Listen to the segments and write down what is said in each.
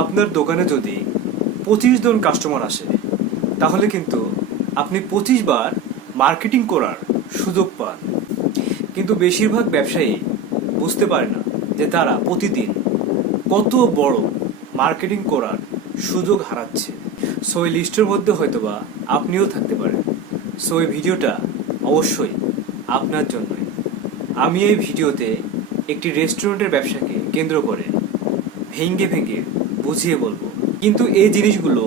আপনার দোকানে যদি 25 জন কাস্টমার আসে তাহলে কিন্তু আপনি 25 বার মার্কেটিং করার সুযোগ পান। কিন্তু বেশিরভাগ ব্যবসায়ী বুঝতে পারে না যে তারা প্রতিদিন কত বড় মার্কেটিং করার সুযোগ হারাচ্ছে। সো এই লিস্টের মধ্যে হয়তোবা আপনিও থাকতে পারেন। সো এই ভিডিওটা অবশ্যই আপনার জন্যই। আমি এই ভিডিওতে একটি রেস্টুরেন্টের ব্যবসাকে কেন্দ্র করে ভেঙে ভেঙে বুঝিয়ে বলবো, কিন্তু এই জিনিসগুলো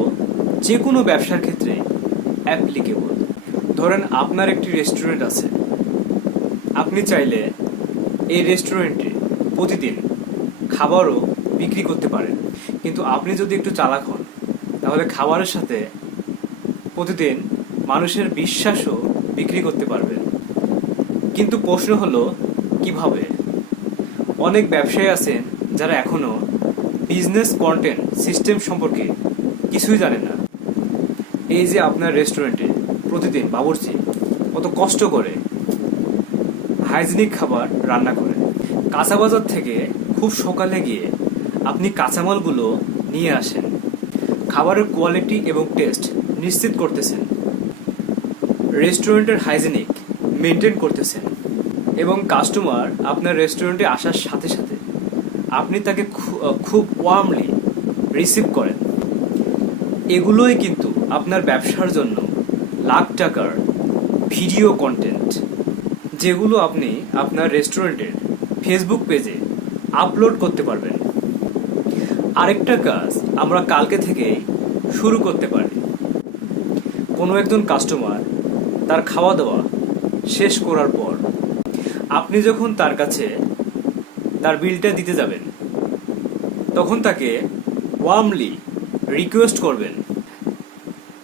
যে কোনো ব্যবসার ক্ষেত্রে অ্যাপ্লিকেবল। ধরেন আপনার একটি রেস্টুরেন্ট আছে, আপনি চাইলে এই রেস্টুরেন্টে প্রতিদিন খাবারও বিক্রি করতে পারেন, কিন্তু আপনি যদি একটু চালাক হন তাহলে খাবারের সাথে প্রতিদিন মানুষের বিশ্বাসও বিক্রি করতে পারবেন। কিন্তু প্রশ্ন হলো কিভাবে? অনেক ব্যবসায়ী আছেন যারা এখনো বিজনেস কন্টেন্ট সিস্টেম সম্পর্কে কিছুই জানেন না। এই যে আপনার রেস্টুরেন্টে প্রতিদিন বাবুর্চি কত কষ্ট করে হাইজিনিক খাবার রান্না করে, কাঁচা বাজার থেকে খুব সকালে গিয়ে আপনি কাঁচামালগুলো নিয়ে আসেন, খাবারের কোয়ালিটি এবং টেস্ট নিশ্চিত করতেছেন, রেস্টুরেন্টের হাইজিনিক মেনটেন করতেছেন, এবং কাস্টমার আপনার রেস্টুরেন্টে আসার সাথে সাথে আপনি তাকে খুব ওয়ার্মলি রিসিভ করেন। এগুলোই কিন্তু আপনার ব্যবসার জন্য লাখ টাকার ভিডিও কন্টেন্ট, যেগুলো আপনি আপনার রেস্টুরেন্টের ফেসবুক পেজে আপলোড করতে পারবেন। আরেকটা কাজ আমরা কালকে থেকে শুরু করতে পারি। কোনো একজন কাস্টমার তার খাওয়া দাওয়া শেষ করার পর আপনি যখন তার কাছে তার বিলটা দিতে যাবেন তখন তাকে ওয়ার্মলি রিকোয়েস্ট করবেন,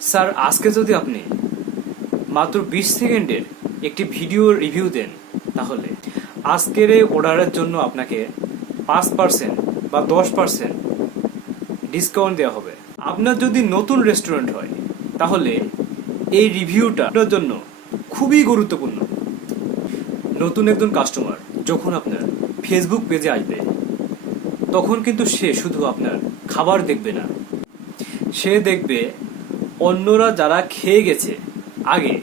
স্যার আজকে যদি আপনি মাত্র 20 সেকেন্ডের একটি ভিডিও রিভিউ দেন তাহলে আজকের এই অর্ডারের জন্য আপনাকে 5% বা 10% ডিসকাউন্ট দেওয়া হবে। আপনার যদি নতুন রেস্টুরেন্ট হয় তাহলে এই রিভিউটা আপনার জন্য খুবই গুরুত্বপূর্ণ। নতুন একজন কাস্টমার যখন আপনার ফেসবুক পেজে আসবে তখন কিন্তু সে শুধু আপনার খাবার দেখবে না, সে দেখবে অন্যরা যারা খেয়ে গেছে আগে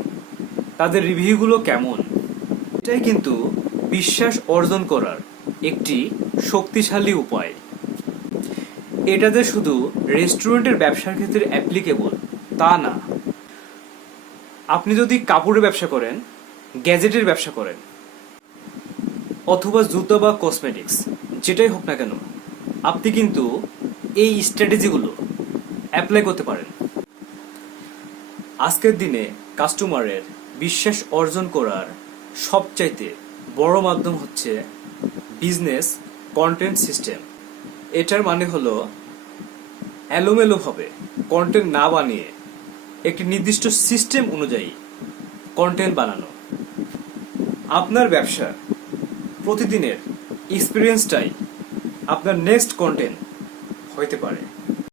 তাদের রিভিউগুলো কেমন। এটাই কিন্তু বিশ্বাস অর্জন করার একটি শক্তিশালী উপায়। এটা যে শুধু রেস্টুরেন্টের ব্যবসার ক্ষেত্রে অ্যাপ্লিকেবল তা না। আপনি যদি কাপড়ের ব্যবসা করেন, গ্যাজেটের ব্যবসা করেন, অথবা জুতো বা কসমেটিক্স যেটাই হোক না কেন, আপনি কিন্তু এই স্ট্র্যাটেজিগুলো অ্যাপ্লাই করতে পারেন। আজকের দিনে কাস্টমারের বিশ্বাস অর্জন করার সবচাইতে বড় মাধ্যম হচ্ছে বিজনেস কন্টেন্ট সিস্টেম। এটার মানে হলো এলোমেলোভাবে কন্টেন্ট না বানিয়ে একটি নির্দিষ্ট সিস্টেম অনুযায়ী কন্টেন্ট বানানো। আপনার ব্যবসার প্রতিদিনের এক্সপিরিয়েন্সটাই আপনার নেক্সট কন্টেন্ট হইতে পারে।